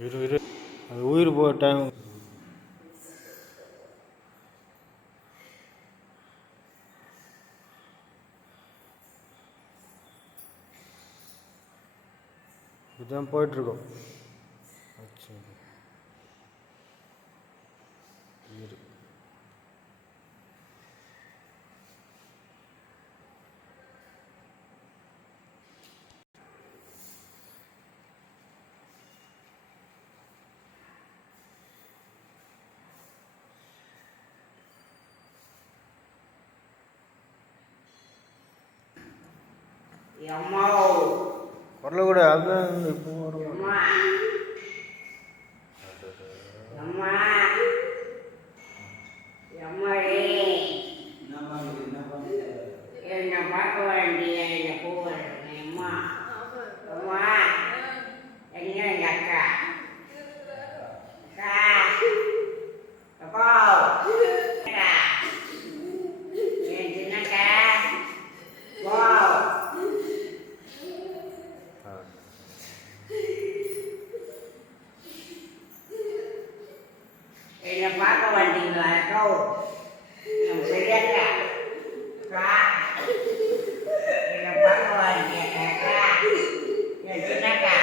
இரு இரு. அது உயிர் போகிற டைம் இதுதான் போயிட்டுருக்கோம் சரி இரு அம்மா குரல கூட அதுதான் இப்போ வரும் அம்மா அம்மா அம்மாடி என்னை பார்க்க வேண்டிய என்னை கூப்பிடுறேன் அம்மா அம்மா எங்க எங்க அக்கா அக்கா அப்பா அக்கா என் சின்னக்கா வா ஆ. என்னை பார்க்க வந்தீங்களா அக்கா என் பெரியக்கா அக்கா என்னை பார்க்க வந்தீங்க அக்கா என் சின்னக்கா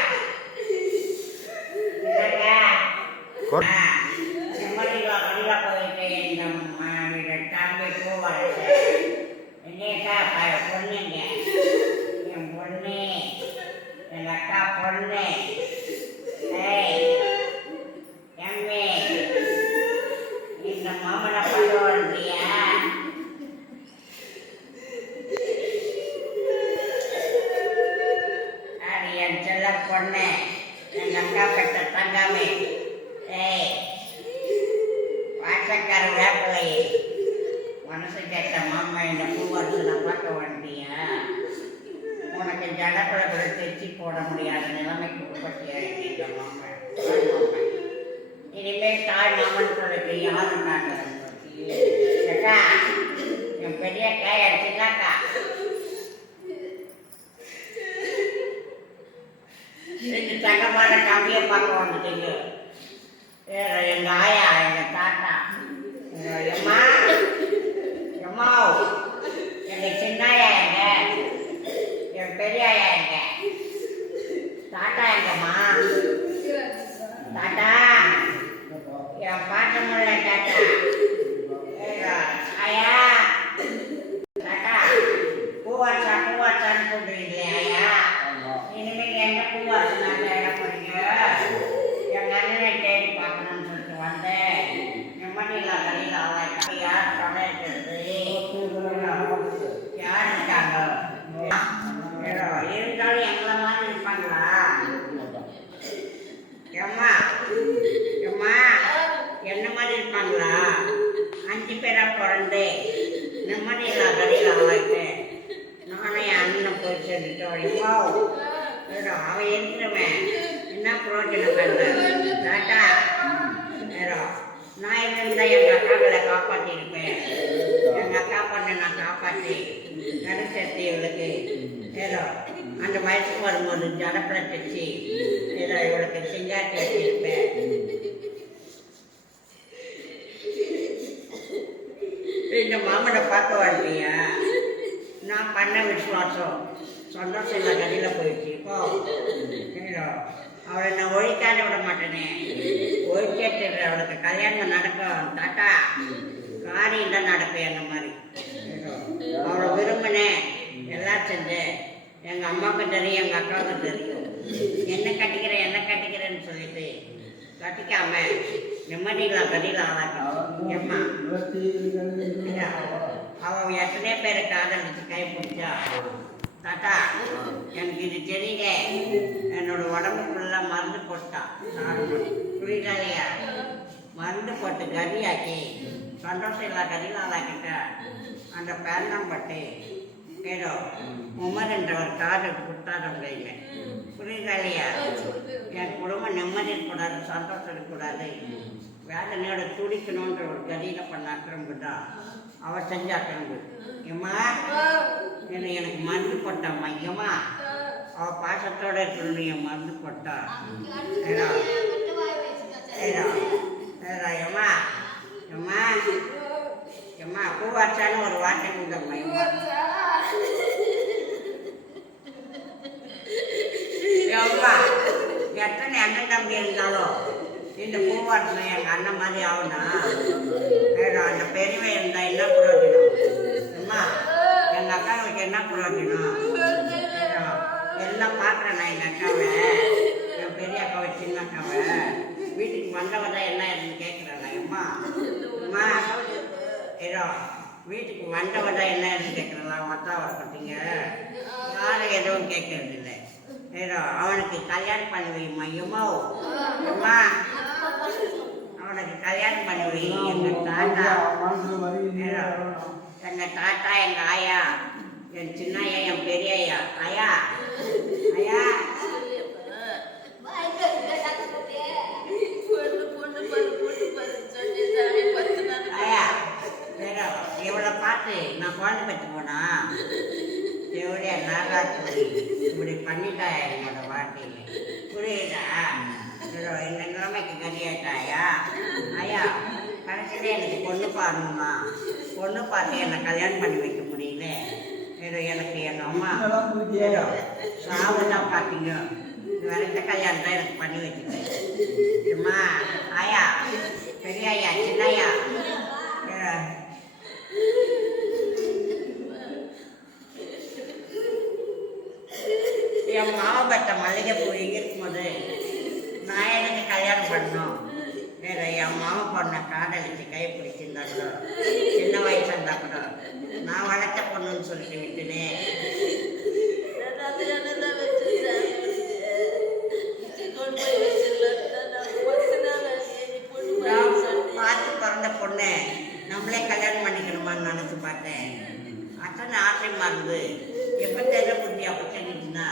சின்னக்கா கொர- செம்மடியில் கடையில் போயிட்டு இந்த ம- தம்பி பூவாள் என்னக்கா ப- பொண்ணுங்க என் பொண்ணு என் அக்கா பொண்ணு ஏய் எம்மி இந்த மாமனை பார்க்க வந்தியா அது என் செல்ல பொண்ணு என் அக்கா பெற்ற தங்காமி ஏய் வாசக்கார வேப்பிலை மனசு கேட்ட மாமா இந்த பூவரசனை பார்க்க வந்தியா உனக்கு ஜடப்பட தைச்சி போட முடியாத நிலைமைக்கு உற்பத்தியாயிட்டு தாய் மாமா. இனிமேல் தாய் மாமன் சொல்லிட்டு யாரும் என் பெரிய காய் அடிச்சுக்காக்கா சின்னக்கா தங்கமான தம்பியை பார்க்க வந்துட்டீங்க. வேற எங்க ஆயா எங்க தாத்தா எம்மா எம்மா எங்க சின்னாயா எங்க என் பெரியாயா எங்க தாத்தா எங்கம்மா தாத்தா என் பாட்டமுள்ள தாத்தா ஏங்க, ஆயா தாத்தா பூவாச்சா பூவாச்சான்னு சொல்றீங்களே ஆயா இனிமேல் என்ன பூவாசனா தேட போறீங்க எங்க அண்ணனை தேடி பார்க்கணும்னு சொல்லிட்டு வந்தேன் நிம்மதியில் கடையில் அவளை யார் தொடர்கிறது யார் இருக்காங்க ஏதோ இருந்தாலும் எங்களை மாதிரி இருப்பாங்களா எம்மா எம்மா என்ன மாதிரி இருப்பாங்களா அஞ்சு பேரா பிறந்து நிம்மதியில் கடையில் அவளுக்கு நானே அண்ணன் போய் சொல்லிட்டு அவன் இருக்கிறவன் என்ன புரோஜனம் பண்ண தாத்தா நான் இருந்தா எங்க அக்காக்களை காப்பாத்திருப்பேன். எங்க அக்கா பொண்ணை நான் காப்பாத்தி கருத்தேர்த்தி இவளுக்கு. ஏதோ அந்த வயசுக்கு வரும்போது ஜடப்பட தைச்சி ஏதோ இவளுக்கு செஞ்சாட்டி வச்சிருப்பேன் இந்த மாமனை பார்க்க வரலையா நான் பண்ண விசுவாசம். சந்தோஷம் இல்லை கடையில் போயிடுச்சு. இப்போ அவளை நான் ஒழிக்காத விட மாட்டேனே. ஒழிச்சிட்டு அவளுக்கு. கல்யாணம் நடக்கும். தாத்தா காரியம் தான் நடக்கும் அந்த மாதிரி. அவளை விரும்பினேன் எல்லாம் செஞ்சேன். எங்கள் அம்மாவுக்கும் தெரியும் எங்கள் அக்காவுக்கும் தெரியும். என்ன கட்டிக்கிறேன் என்ன கட்டிக்கிறேன்னு சொல்லிட்டு கட்டிக்காம நிம்மதியில் கதியில் ஆளாக்கணும் அவன் எத்தனை பேரை காதலிச்சு கை பிடிச்சா தாத்தா எனக்கு இது தெரியல என்னோட உடம்பு ஃபுல்லாக மருந்து போட்டான் புரியுதாலையா மருந்து போட்டு கதியாக்கி சந்தோஷம் இல்லை கறியில் ஆளாக்கிட்ட அந்த பேரம்பட்டு ஏதோ உமர் என்றவர் காதல் கொடுத்தாதவங்க இல்லை புரியுதா இல்லையா? என் குடும்பம் நிம்மதி இருக்கக்கூடாது சந்தோஷம் இருக்கக்கூடாது. வேதனையோட துடிக்கணுன்ற ஒரு கதியில பண்ண அக்கிரம்பு தான் அவர் செஞ்ச அக்கிரம்பு ஏம்மா என்னை எனக்கு மருந்து போட்டாம்மா ஏம்மா அவ பாசத்தோட இருக்கணும் என் மருந்து போட்டா. ஏடா. ஏதோ ஏதோ எம்மா? எம்மா? எம்மா பூவாச்சான்னு ஒரு வார்த்தை கொடுத்தம்மா எம்மா எத்தனை அண்ணன் தம்பி இருந்தாலும் இந்த பூவாட்டில் எங்கள் அண்ணன் மாதிரி ஆகுனா வேறு அந்த பெரியவை இருந்தா என்ன புரோஜனம் அம்மா எங்கள் அக்காவுக்கு என்ன புரோஜனம் எல்லாம் பார்க்குறேன் நான் எங்கள் அக்காவை. என் பெரிய அக்காவை சின்ன அக்காவை. வீட்டுக்கு வந்தவ தான் என்ன ஏதுன்னு கேட்குறேன் நான் அம்மா. அம்மா ஏதோ வீட்டுக்கு வந்த வந்தா என்ன ஏதுன்னு கேட்குறேன் மத்தாவை பார்த்தீங்க யாரும் எதுவும் கேட்கறது இல்லை ஏதோ அவனுக்கு கல்யாணம் பண்ணி வைமா எம்மா அம்மா அவனுக்கு கல்யாணம் பண்ணி வை எங்கள் தாத்தா. எங்கள் தாத்தா எங்கள் ஆயா. என் சின்ன ஐயா என் பெரிய ஐயா ஐயா ஐயா ஏதோ இவளை பார்த்து நான் குழந்தை பெற்று போனா நாகாத்தூரி இப்படி பண்ணிட்டா என்னோட வாழ்க்கையில புரியுதா? இந்த நிலைமைக்கு கரியாட்டாயா ஐயா கடைசியில் எனக்கு பொண்ணு பாருங்கம்மா. பொண்ணு பார்த்து என்னை கல்யாணம் பண்ணி வைக்க முடியல. ஏதோ எனக்கு எங்கள் அம்மா சாவு தான் பார்த்தீங்க. வரைத்த கல்யாணம் தான் எனக்கு பண்ணி வச்சுட்டேன். அம்மா ஆயா பெரிய ஐயா சின்ன ஐயா ஏதோ, என் மாவை பெற்ற மல்லிகைப்பூ எங்கே இருக்கும்போது நான் எனக்கு கல்யாணம் பண்ணணும் வேற என் மாமா பொண்ணை காதலிச்சு கை கூட சின்ன வயசா இருந்தா கூட நான் வளர்த்த பொண்ணுன்னு சொல்லிட்டு விட்டுனே. பார்த்து பிறந்த பொண்ணு நம்மளே கல்யாணம் பண்ணிக்கணுமான்னு நினச்சி பார்த்தேன். அத்தனை ஆசை இருந்து எப்போ தெரிய புத்தி அப்போ தெரிஞ்சுச்சுன்னா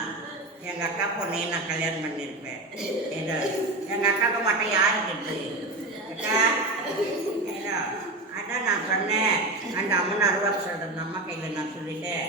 எங்கள் அக்கா பொண்ணையும் நான் கல்யாணம் பண்ணியிருப்பேன். எங்கள் எங்கள் அக்காவுக்கு மட்டும் யார் கேட்டு அக்கா அதான் நான் சொன்னேன். அந்த அம்மன் அருவாட்சி அந்த அம்மா கையில் நான் சொல்லிட்டேன்.